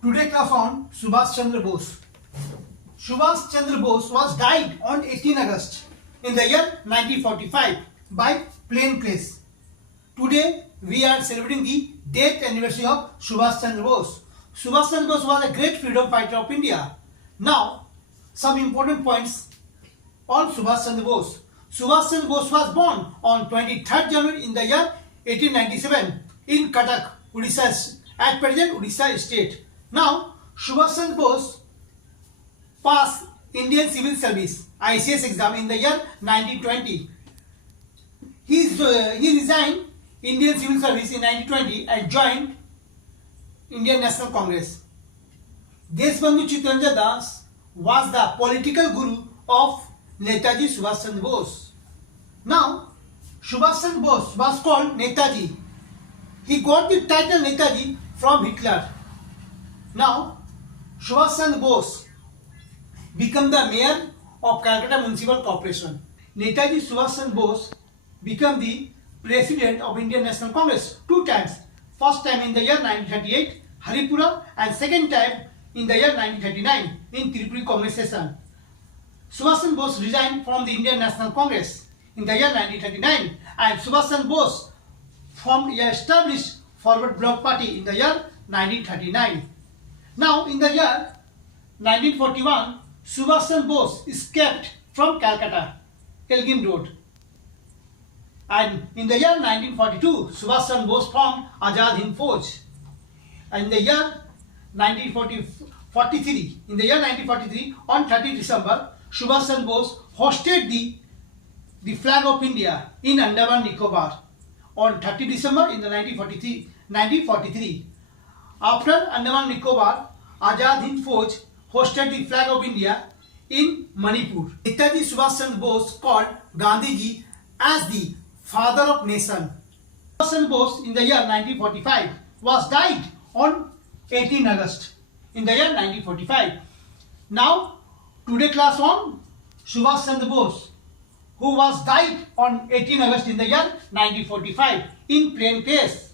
Today class on Subhash Chandra Bose. Subhash Chandra Bose was died on 18 August in the year 1945 by plane crash. Today we are celebrating the death anniversary of Subhash Chandra Bose. Subhash Chandra Bose was a great freedom fighter of India. Now, some important points on Subhash Chandra Bose. Subhash Chandra Bose was born on 23rd January in the year 1897 in Cuttack, Odisha, at present Odisha state. Now, Subhash Chandra Bose passed Indian Civil Service ICS exam in the year 1920. He resigned Indian Civil Service in 1920 and joined Indian National Congress. Deshbandhu Chittaranjan Das was the political guru of Netaji Subhash Chandra Bose. Now, Subhash Chandra Bose was called Netaji. He got the title Netaji from Hitler. Now, Subhash Chandra Bose became the mayor of Calcutta Municipal Corporation. Netaji Subhash Chandra Bose became the president of Indian National Congress two times. First time in the year 1938, Haripura, and second time in the year 1939 in Tripuri Congress session. Subhash Chandra Bose resigned from the Indian National Congress in the year 1939 and Subhash Chandra Bose formed a established Forward Bloc Party in the year 1939. Now in the year 1941, Subhash Chandra Bose escaped from Calcutta, Elgin Road. And in the year 1942, Subhash Chandra Bose formed Azad Hind Fauj. And in the year 1943, on 30 December, Subhash Chandra Bose hosted the flag of India in Andaman Nicobar on 30 December in the 1943. After Andaman Nicobar, Azad Hind Fauj hosted the flag of India in Manipur. Netaji Subhash Chandra Bose called Gandhiji as the father of nation. Subhash Chandra Bose in the year 1945 was died on 18 August in the year 1945. Now, today class on Subhash Chandra Bose, who was died on 18 August in the year 1945 in plane crash.